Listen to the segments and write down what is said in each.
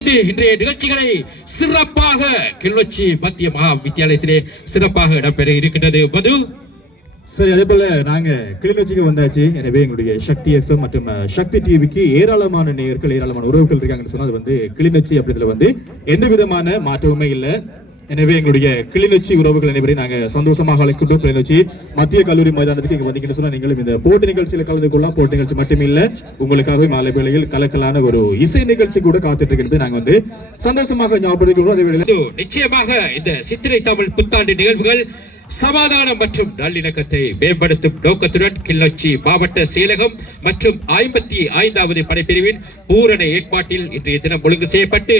இன்றைய நிகழ்ச்சிகளை சிறப்பாக கிளிநொச்சி மத்திய மகா வித்தியாலயத்திலே சிறப்பாக இடம்பெற இருக்கின்றது. மது சரி, அதே போல நாங்க கிளிநொச்சிக்கு வந்தாச்சு. எனவே எங்களுடைய சக்தி எஃப்எம் மற்றும் சக்தி டிவிக்கு ஏராளமான நேயர்கள், ஏராளமான உறவுகள் இருக்காங்கன்னு சொன்னா அது கிளிநொச்சி அப்படின்றதுல எந்த விதமான மாற்றமுமே இல்லை. எனவே எங்களுடைய கிளிநொச்சி உறவுகள் அனைவரையும் நாங்க சந்தோஷமாக அழைக்கின்றோம். கிளிநொச்சி மத்திய கல்லூரி மைதானத்துக்கு இங்க வந்தீங்கன்னு சொன்னா நீங்களும் இந்த போட்டி நிகழ்ச்சியில கலந்து கொள்ளலாம். போட்டி நிகழ்ச்சி மட்டுமே இல்ல, உங்களுக்காக மாலை வேளையில் கலக்கலான ஒரு இசை நிகழ்ச்சி கூட காத்துட்டு இருக்கிறது. நாங்க சந்தோஷமாக ஞாபகப்படுத்திக்கிறோம். அதே வேளையில் நிச்சயமாக இந்த சித்திரை தமிழ் புத்தாண்டு நிகழ்வுகள் சமாதானம் மற்றும் நல்லிணக்கத்தை மேம்படுத்தும் நோக்கத்துடன் கிளிநொச்சி மாவட்ட செயலகம் மற்றும் 55வது படைப்பிரிவின் பூரண ஏற்பாட்டில் இன்றைய தினம் ஒழுங்கு செய்யப்பட்டு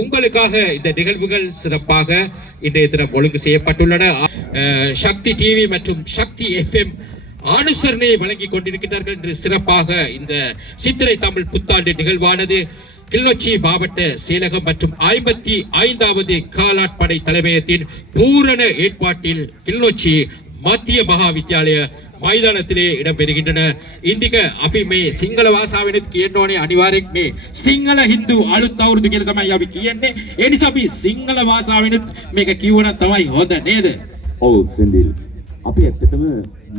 உங்களுக்காக இந்த நிகழ்வுகள் சிறப்பாக இன்றைய தினம் ஒழுங்கு செய்யப்பட்டுள்ளன. சக்தி டிவி மற்றும் சக்தி எஃப்எம் அனுசரணையை வழங்கிக் கொண்டிருக்கிறார்கள் என்று சிறப்பாக இந்த சித்திரை தமிழ் புத்தாண்டு நிகழ்வானது கிளிநொச்சி மாவட்ட செயலகம் மற்றும் 55வது காலாட்படை தலைமையத்தின் பூரண ஏற்பாட்டில் கிளிநொச்சி மத்திய மகா විද්‍යාලය மைதானத்திலே இடம்பெறுகின்றன. ඉන්දික අපි මේ සිංහල භාෂාවෙන්ත් කියන්න ඕනේ අනිවාර්යෙන් මේ සිංහල හින්දු අලුත් අවුරුදු කියලා තමයි අපි කියන්නේ. ඒ නිසා අපි සිංහල භාෂාවෙන්ත් මේක කිව්වනම් තමයි හොඳ නේද? ඔව් සෙන්දිල්. අපි ඇත්තටම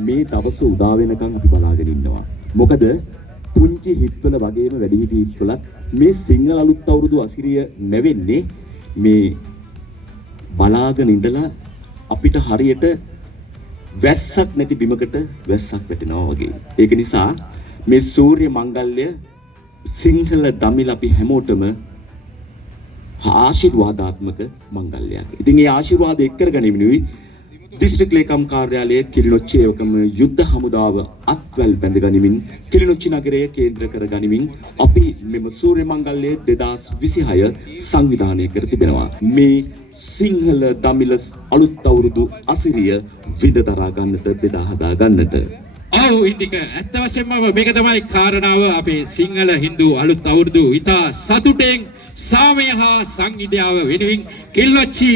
මේ දවස උදා වෙනකන් අපි බලාගෙන ඉන්නවා. මොකද පුංචි හිත්වල වගේම වැඩිහිටි හිත්වලත් මේ සිංහල අලුත් අවුරුදු අසිරිය නැවෙන්නේ මේ බලාගෙන ඉඳලා අපිට හරියට වැස්සක් නැති බිමකට වැස්සක් වැටෙනවා වගේ. ඒක නිසා මේ සූර්ය මංගල්‍ය සිංහල දමිළ අපි හැමෝටම ආශිර්වාදාත්මක මංගල්‍යයක්. ඉතින් ඒ ආශිර්වාද එක් කරගැනීමෙනුයි දිස්ත්‍රික් ලේකම් කාර්යාලයේ කිලිනොච්චි ඒවකම යුද්ධ හමුදාව අත්වැල් බැඳ ගනිමින් කිලිනොච්චි නගරය කේන්ද්‍ර කර ගනිමින් අපි මෙම සූර්ය මංගල්‍ය 2026 සංවිධානය කර තිබෙනවා. මේ සිංහල දමිළ අලුත් අවුරුදු අසිරිය විඳ දරා ගන්නට, බෙදා හදා ගන්නට. ඔව් ඉන්දික ඇත්ත වශයෙන්ම මේක තමයි කාරණාව. අපේ සිංහල හින්දු අලුත් අවුරුදු ඉතා සතුටෙන් සාමය හා සංගීතයව වෙනුවෙන් කිලිනොච්චි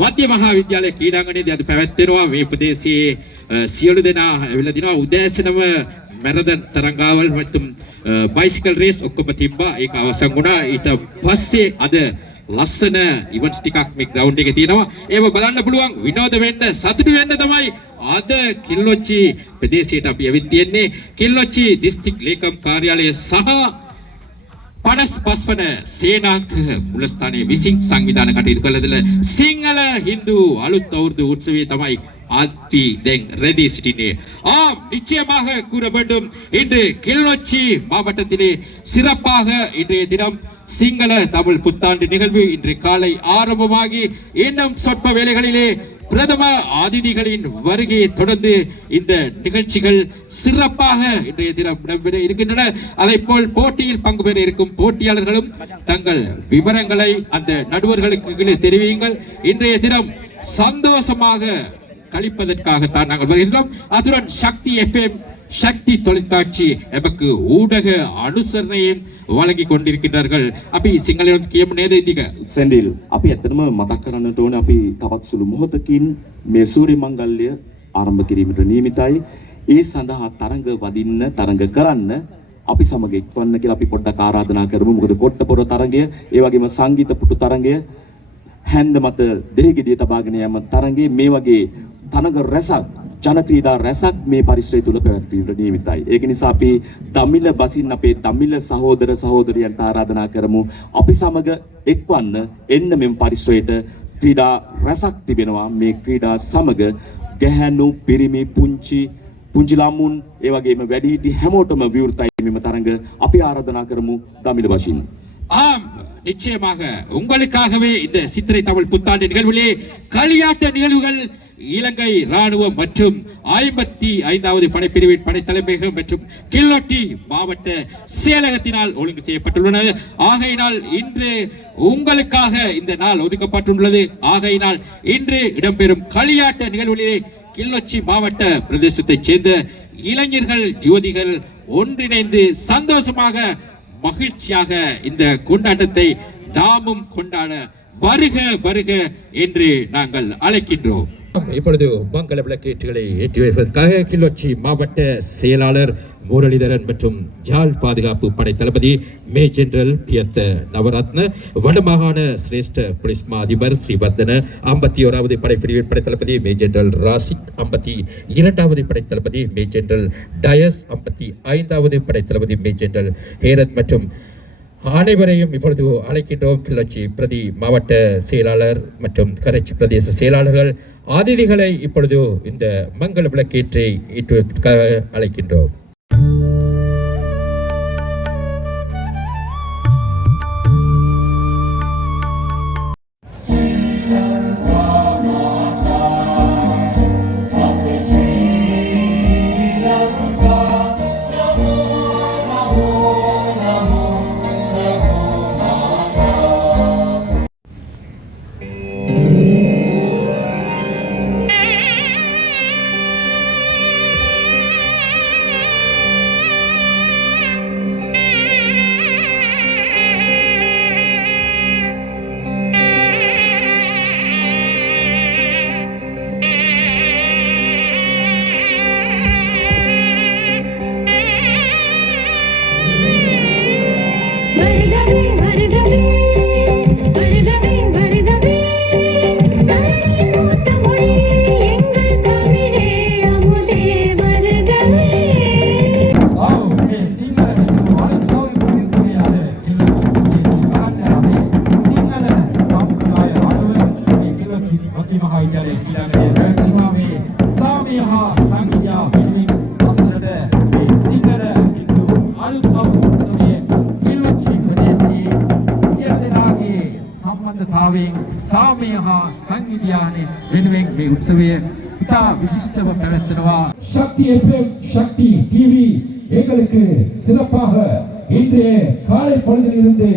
මධ්‍ය මහා විද්‍යාලය ක්‍රීඩාංගණයේදී අද පැවැත්වෙනවා. මේ ප්‍රදේශයේ සියලු දෙනා ඇවිල්ලා දිනවා. උදෑසනම මැරදන් තරඟාවල් மற்றும் බයිසිකල් රේස් ඔක්කොම තිබ්බා. ඒක අවසන් වුණා. ඊට පස්සේ අද ලස්සන ඉවෙන්ට්ස් ටිකක් මේ ග්‍රවුන්ඩ් එකේ තියෙනවා. ඒව බලන්න පුළුවන්, විනෝද වෙන්න, සතුටු වෙන්න තමයි අද කිලිනොච්චි ප්‍රදේශයට අපි ඇවිත් තියෙන්නේ. කිලිනොච්චි දිස්ත්‍රික් ලේකම් කාර්යාලය සහ 55 වන සේනාංක මුලස්ථානයේ විසින් සංවිධානය කටයුතු කළ දෙල සිංහල හින්දු අලුත් අවුරුදු උත්සවයේ තමයි අපි දැන් ரெடி සිටින්නේ. நிச்சயமாக கூற வேண்டும், இன்று கிளிநொச்சி மாவட்டத்திலே சிறப்பாக இன்றைய தினம் சிங்கள தமிழ் புத்தாண்டு நிகழ்வு இன்று காலை ஆரம்பமாகி இன்னும் சொற்ப வேளைகளிலே பிரதம அதிதிகளின் வருகையை தொடர்ந்து இந்த நிகழ்ச்சிகள் சிறப்பாக இன்றைய தினம் இடம்பெற இருக்கின்றன. அதை போல் போட்டியில் பங்கு பெற இருக்கும் போட்டியாளர்களும் தங்கள் விவரங்களை அந்த நடுவர்களுக்கு தெரிவியுங்கள். இன்றைய தினம் சந்தோஷமாக கழிப்பதற்காகத்தான் நாங்கள் வருகின்றோம். அத்துடன் சக்தி எஃப்எம், சக்தி தொலைக்காட்சி எமக்கு ஊடக அனுசரணையும் வழங்கிக் கொண்டிருக்கிறார்கள். අපි සිංහලෙන් කියමු නේද ඉදික? සෙන්දිල්, අපි ඇත්තටම මතක් කරන්නට ඕනේ අපි තවත් සුළු මොහොතකින් මේ සූර්ය මංගල්‍ය ආරම්භ කිරීමට නියමිතයි. ඒ සඳහා තරඟ වදින්න, තරඟ කරන්න අපි සමග එක්වන්න කියලා අපි පොඩ්ඩක් ආරාධනා කරමු. මොකද කොට්ටපොර තරඟය, ඒ වගේම සංගීත පුටු තරඟය, හැන්ද මත දෙහිගෙඩිය තබාගෙන යෑම තරඟය, මේ වගේ තරඟ රැසක්, ජන ක්‍රීඩා රැසක් මේ පරිශ්‍රය තුල පැවැත්වීමට නියමිතයි. ඒක නිසා අපි දමිළ බසින් අපේ දමිළ සහෝදර සහෝදරියන්ට ආරාධනා කරමු අපි සමග එක්වන්න එන්න මෙම පරිශ්‍රයට. ක්‍රීඩා රැසක් තිබෙනවා. මේ ක්‍රීඩා සමග ගැහැණු, පිරිමි, පුංචි ළමුන්, ඒ වගේම වැඩිහිටි හැමෝටම විවෘතයි මෙම තරඟ. අපි ආරාධනා කරමු දමිළ බසින්. நிச்சயமாக உங்களுக்காகவே இந்த சித்திரை தமிழ் புத்தாண்டு நிகழ்விலே களியாட்ட நிகழ்வுகள் இலங்கை ராணுவம் மற்றும் 55வது படைப்பிரிவின் படைத்தலைமையகம் மற்றும் கிளிநொச்சி மாவட்ட செயலகத்தினால் ஒழுங்கு செய்யப்பட்டுள்ளன. ஆகையினால் இன்று உங்களுக்காக இந்த நாள் ஒதுக்கப்பட்டுள்ளது. ஆகையினால் இன்று இடம்பெறும் களியாட்ட நிகழ்வுகளிலே கிளிநொச்சி மாவட்ட பிரதேசத்தைச் சேர்ந்த இளைஞர்கள், யுவதிகள் ஒன்றிணைந்து சந்தோஷமாக மகிழ்ச்சியாக இந்த கொண்டாட்டத்தை நாமும் கொண்டாட வருக வருக என்று நாங்கள் அழைக்கின்றோம். இப்பொழுது மங்கள விளக்கேற்றுகளை ஏற்றி வைப்பதற்காக கிளிநொச்சி மாவட்ட செயலாளர் முரளிதரன் மற்றும் ஜாழ் பாதுகாப்பு படை தளபதி மேஜர் ஜெனரல் பியத்த நவரத்ன, வடமாகாண சிரேஷ்ட போலீஸ் மா அதிபர் ஸ்ரீவர்தன, 51வது படைப்பிரிவின் படை தளபதி மேஜர் ஜெனரல் ராசிக், 52வது படை தளபதி மேஜர் ஜெனரல் டயஸ், 55வது படை தளபதி மேஜர் ஜெனரல் ஹேரத் மற்றும் அனைவரையும் இப்பொழுது அழைக்கின்றோம். கிளர்ச்சி பிரதி மாவட்ட செயலாளர் மற்றும் கரைச்சி பிரதேச செயலாளர்கள் அதிதிகளை இப்பொழுது இந்த மங்கள விளக்கேற்றை ஏற்றுவதற்காக அழைக்கின்றோம். සාමය හා සංගීතය වෙනුවෙන් මේ උත්සවය ඉතා විශිෂ්ටව පැවැත්වෙනවා. சக்தி FM, சக்தி டிவி எங்களுக்கு சிறப்பாக இன்றைய காலை பொழுதிலிருந்து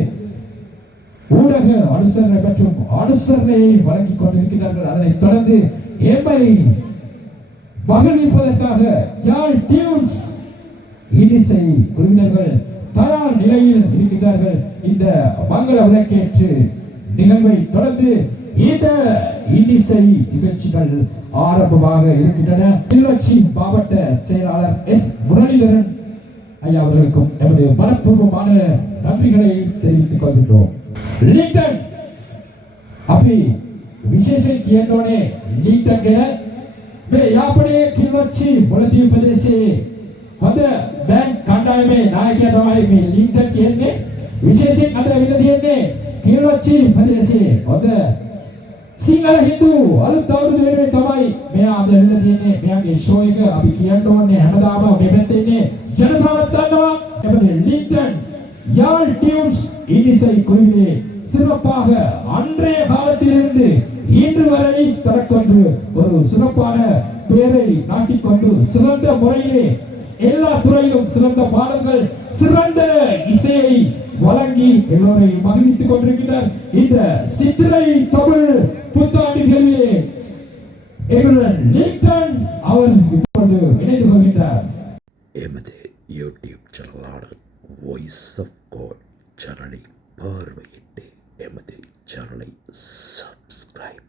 ஊடக அனுசரணை மற்றும் அனுசரணையை வழங்கிக் கொண்டிருக்கிறார்கள். அதனைத் தொடர்ந்து எம்மை மகிழ்விப்பதற்காக யாழ் டியூன்ஸ் இனிசை குழுவினர்கள் தயார் நிலையில் இருக்கின்றார்கள். இந்த மங்கள விளக்கேற்று நிகழ்வை தொடர்ந்து இந்த இனிசை நிகழ்ச்சிகள் ஆரம்பமாக இருக்கின்றன. கிளிநொச்சி மாவட்ட செயலாளர் எஸ் முரளிதரன் ஐயா அவர்களுக்கும் எமது மனப்பூர்வமான நன்றிகளை தெரிவித்துக் கொள்கின்றோம். लीटन अभी विशेष किए लीटन के मैं यहाँ पर किलोची बोलती प्रदेश से होते बैंक कंडाई में नायक या दवाई में लीटन के ने विशेष कंडा विलदिये ने किलोची प्रदेश से होते सिंगल हिंदू अलग तौर पे दवाई मैं आधे विलदिये ने मैं आगे शोएग अभी कियांडो ने हमदावा बेबते ने जनता तन्वा एवं लीटन यार ट्यून्स इनिसை குழுவிலே சிறப்பாக அன்றைய காலத்திலிருந்து இன்று வரை தரக்கொண்டு ஒரு சிறப்பான பெயரை நாட்டிக்கொண்டு சிறந்த முறையிலே எல்லா துறையிலும் சிறந்த பாடல்கள் சிறந்த இசையை வழங்கி எல்லோரையும் மகிழ்வித்துக் கொண்டிருக்கிறார். இந்த சித்திரை தமிழ் புத்தாண்டிலே எங்களுடன் லிங்டன் அவர் இப்பொழுது இணைந்து கொள்கின்றார். எமது யூடியூப் சேனலான வாய்ஸ் ஆஃப் காட் சேனலை பார்வையிட்டு எமது சேனலை சப்ஸ்கிரைப்